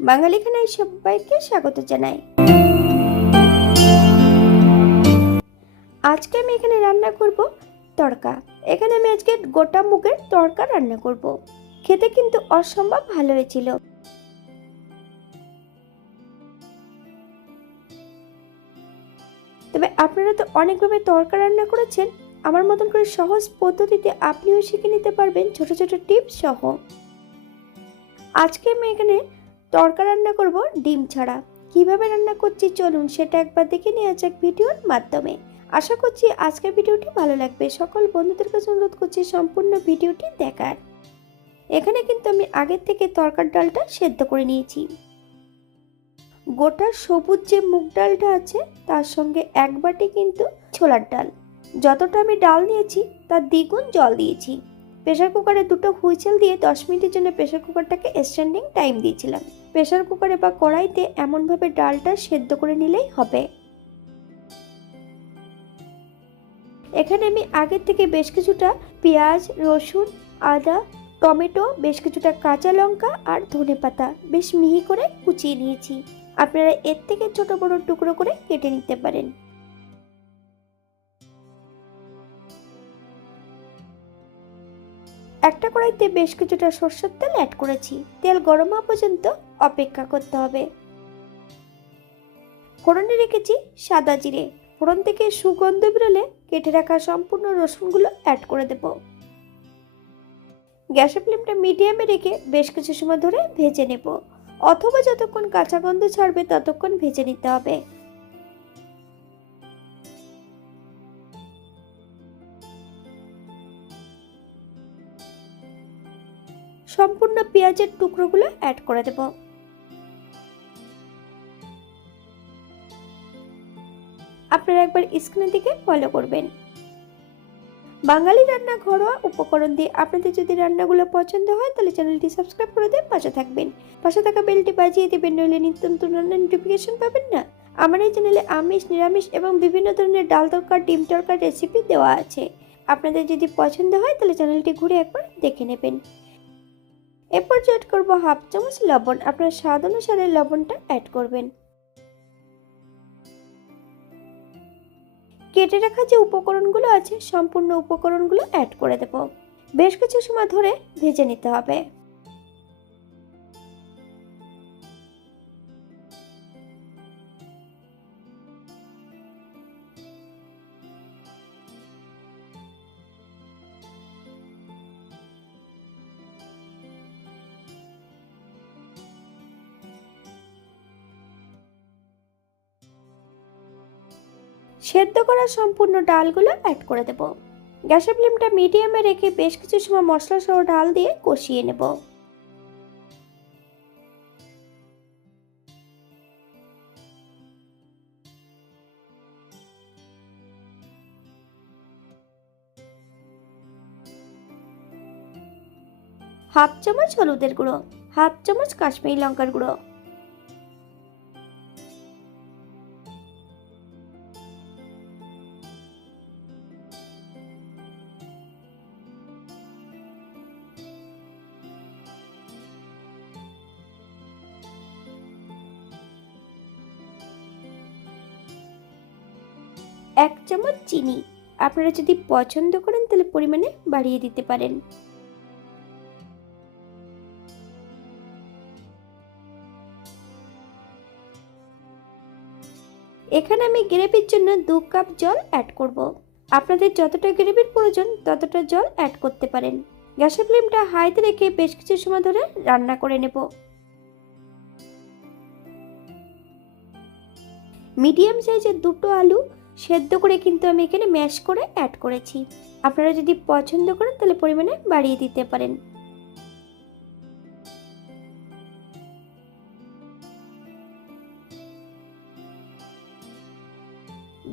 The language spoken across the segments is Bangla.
বাঙালি খানায় সবাইকে স্বাগত জানাই। আজকে আমি এখানে রান্না করব তড়কা। এখানে আমি আজকে গোটা মুগের তড়কা রান্না করব। খেতে কিন্তু অসম্ভব ভালো হয়েছিল। তবে আপনারা তো অনেকভাবে তড়কা রান্না করেছেন, আমার মতন করে সহজ পদ্ধতিতে আপনিও শিখে নিতে পারবেন ছোট ছোট টিপস সহ। আজকে আমি এখানে তড়কা রান্না করব ডিম ছাড়া। কিভাবে রান্না করছি চলুন সেটা একবার দেখে নেওয়া যাক ভিডিওর মাধ্যমে। আশা করছি আজকের ভিডিওটি ভালো লাগবে। সকল বন্ধুদের কাছে অনুরোধ করছি সম্পূর্ণ ভিডিওটি দেখার। এখানে কিন্তু আমি আগের থেকে তড়কার ডালটা সেদ্ধ করে নিয়েছি। গোটা সবুজ যে মুগ ডালটা আছে তার সঙ্গে এক বাটি কিন্তু ছোলার ডাল। যতটা আমি ডাল নিয়েছি তার দ্বিগুণ জল দিয়েছি। প্রেসার কুকারে দুটো হুইসেল দিয়ে 10 মিনিটের জন্য প্রেসার কুকারটাকে স্ট্যান্ডিং টাইম দিয়েছিলাম। প্রেসার কুকারে বা কড়াইতে এমনভাবে ডালটা সেদ্ধ করে নিলেই হবে। এখানে আমি আগের থেকে বেশ কিছুটা পেঁয়াজ, রসুন, আদা, টমেটো, বেশ কিছুটা কাঁচা লঙ্কা আর ধনেপাতা বেশ মিহি করে কুচিয়ে নিয়েছি। আপনারা এর থেকে ছোট বড় টুকরো করে কেটে নিতে পারেন। একটা কড়াইতে বেশ কিছুটা সরষের তেল অ্যাড করেছি। তেল গরম হওয়া পর্যন্ত অপেক্ষা করতে হবে। ফোড়নে রেখেছি সাদা জিরে। ফোড়ন থেকে সুগন্ধ বেরোলে কেটে রাখা সম্পূর্ণ রসুনগুলো অ্যাড করে দেব। গ্যাসের ফ্লেমটা মিডিয়ামে রেখে বেশ কিছু সময় ধরে ভেজে নেব, অথবা যতক্ষণ কাঁচা গন্ধ ছাড়বে ততক্ষণ ভেজে নিতে হবে। সম্পূর্ণ পেঁয়াজের টুকরোগুলো অ্যাড করে দেব। আপনারা একবার স্ক্রিনের দিকে ফলো করবেন। বাঙালি রান্না ঘরোয়া উপকরণ দিয়ে আপনাদের যদি রান্নাগুলো পছন্দ হয় তাহলে চ্যানেলটি সাবস্ক্রাইব করে দিয়ে পাশে থাকবেন। পাশে থাকা বেলটি বাজিয়ে দেবেন, নইলে নিত্য নতুন রান্নার নোটিফিকেশন পাবেন না। আমার এই চ্যানেলে আমিষ, নিরামিষ এবং বিভিন্ন ধরনের ডাল তরকা, ডিম তরকার রেসিপি দেওয়া আছে। আপনাদের যদি পছন্দ হয় তাহলে চ্যানেলটি ঘুরে একবার দেখে নেবেন। এরপর অ্যাড করব হাফ চামচ লবণ। আপনার স্বাদ অনুসারে লবণটা অ্যাড করবেন। কেটে রাখা যে উপকরণগুলো আছে সম্পূর্ণ উপকরণগুলো অ্যাড করে দেব। বেশ কিছু সময় ধরে ভেজে নিতে হবে। সেদ্ধ করা সম্পূর্ণ ডালগুলো অ্যাড করে দেব। গ্যাসের ফ্লেমটা মিডিয়ামে রেখে বেশ কিছু সময় মশলা সহ ডাল দিয়ে কষিয়ে নেব। হাফ চামচ হলুদের গুঁড়ো, হাফ চামচ কাশ্মীরি লঙ্কার গুঁড়ো, এক চামচ চিনি। আপনারা যদি পছন্দ করেন তাহলে পরিমাণে বাড়িয়ে দিতে পারেন। এখানে আমি গ্রেভির জন্য 2 কাপ জল অ্যাড করব। আপনাদের যতটা গ্রেভির প্রয়োজন ততটা জল অ্যাড করতে পারেন। গ্যাসের ফ্লেমটা হাইতে রেখে বেশ কিছু সময় ধরে রান্না করে নেব। মিডিয়াম সাইজের দুটো আলু সেদ্ধ করে কিন্তু আমি এখানে ম্যাশ করে অ্যাড করেছি। আপনারা যদি পছন্দ করেন তাহলে পরিমাণে বাড়িয়ে দিতে পারেন।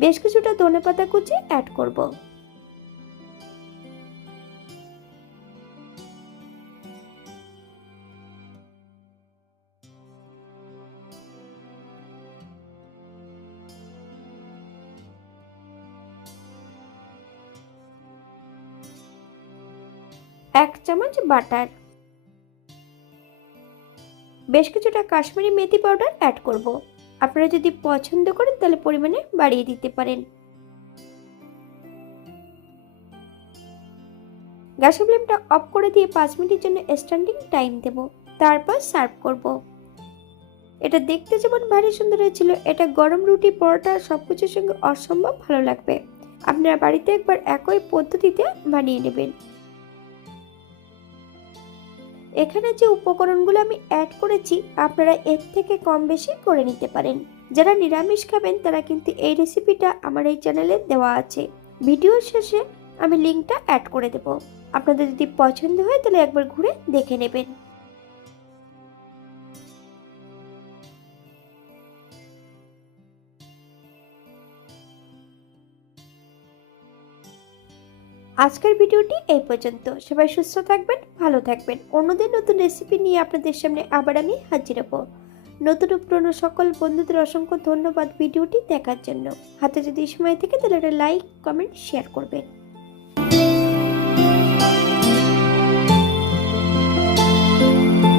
বেশ কিছুটা ধনেপাতা কুচি অ্যাড করব। এক চামচ বাটার। বেশ কিছুটা কাশ্মীরি মেথি পাউডার অ্যাড করব। আপনারা যদি পছন্দ করেন তাহলে পরিমাণে বাড়িয়ে দিতে পারেন। গ্যাসের ফ্লেমটা অফ করে দিয়ে 5 মিনিটের জন্য স্ট্যান্ডিং টাইম দেব, তারপর সার্ভ করব। এটা দেখতে যেমন ভারী সুন্দর হয়েছিল, এটা গরম রুটি, পরোটা সবকিছুর সঙ্গে অসম্ভব ভালো লাগবে। আপনারা বাড়িতে একবার একই পদ্ধতিতে বানিয়ে নেবেন। এখানে যে উপকরণগুলো আমি অ্যাড করেছি আপনারা এর থেকে কম বেশি করে নিতে পারেন। যারা নিরামিষ খাবেন তারা কিন্তু এই রেসিপিটা আমার এই চ্যানেলে দেওয়া আছে। ভিডিওর শেষে আমি লিঙ্কটা অ্যাড করে দেব। আপনাদের যদি পছন্দ হয় তাহলে একবার ঘুরে দেখে নেবেন। আজকের ভিডিওটি এই পর্যন্ত। সবাই সুস্থ থাকবেন, ভালো থাকবেন। অন্যদের নতুন রেসিপি নিয়ে আপনাদের সামনে আবার আমি হাজির হব। নতুন ও পুরনো সকল বন্ধুদের অসংখ্য ধন্যবাদ ভিডিওটি দেখার জন্য। হাতে যদি সময় থাকে তাহলে একটা লাইক, কমেন্ট, শেয়ার করবেন।